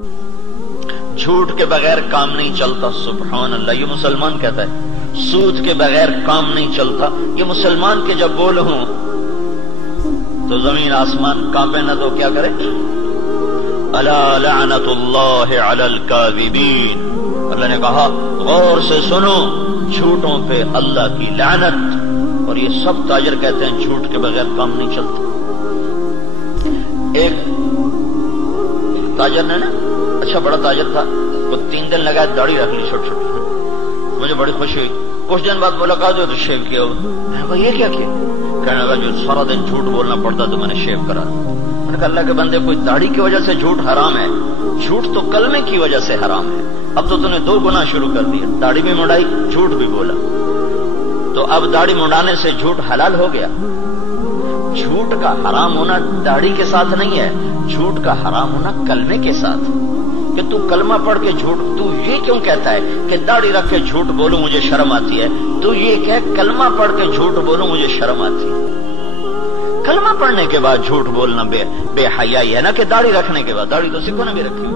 جھوٹ کے بغیر کام نہیں چلتا. سبحان اللہ، یہ مسلمان کہتا ہے سود کے بغیر کام نہیں چلتا. یہ مسلمان کے جب بول ہوں تو زمین آسمان کانپے نہ تو کیا کرے؟ الا لعنت اللہ علی الکاذبین. اللہ نے کہا غور سے سنو، جھوٹوں پہ اللہ کی لعنت. اور یہ سب تاجر کہتے ہیں جھوٹ کے بغیر کام نہیں چلتا. ایک تاجر نے نا، اچھا بڑا تاجر تھا، وہ 3 دن لگا داڑھی رکھ لی چھوٹی چھوٹی. مجھے بڑی خوشی ہوئی. کچھ دن بعد ملاقات ہوئی تو شیو کیا ہوا. میں نے کہا یہ کیا کیا؟ کہنے لگا جو سارا دن جھوٹ بولنا پڑتا تو میں نے شیو کرا. میں نے کہا اللہ کے بندے، کوئی داڑھی کی وجہ سے جھوٹ حرام ہے؟ جھوٹ تو کلمے کی وجہ سے حرام ہے. اب تو نے 2 گناہ شروع کر دیا، داڑھی بھی منڈائی، جھوٹ بھی بولا. تو اب داڑھی منڈانے سے جھوٹ حلال ہو گیا. جھوٹ کا حرام ہونا داڑھی کے ساتھ نہیں ہے، جھوٹ کا حرام ہونا کلمے کے ساتھ. کہ تو کلمہ پڑھ کے جھوٹ، تو یہ کیوں کہتا ہے کہ داڑھی رکھ کے جھوٹ بولوں مجھے شرم آتی ہے؟ تو یہ کہ کلمہ پڑھ کے جھوٹ بولوں مجھے شرم آتی ہے. کلمہ پڑھنے کے بعد جھوٹ بولنا بے حیائی ہے نا، کہ داڑھی رکھنے کے بعد. داڑھی تو سکھوں نے بھی رکھی.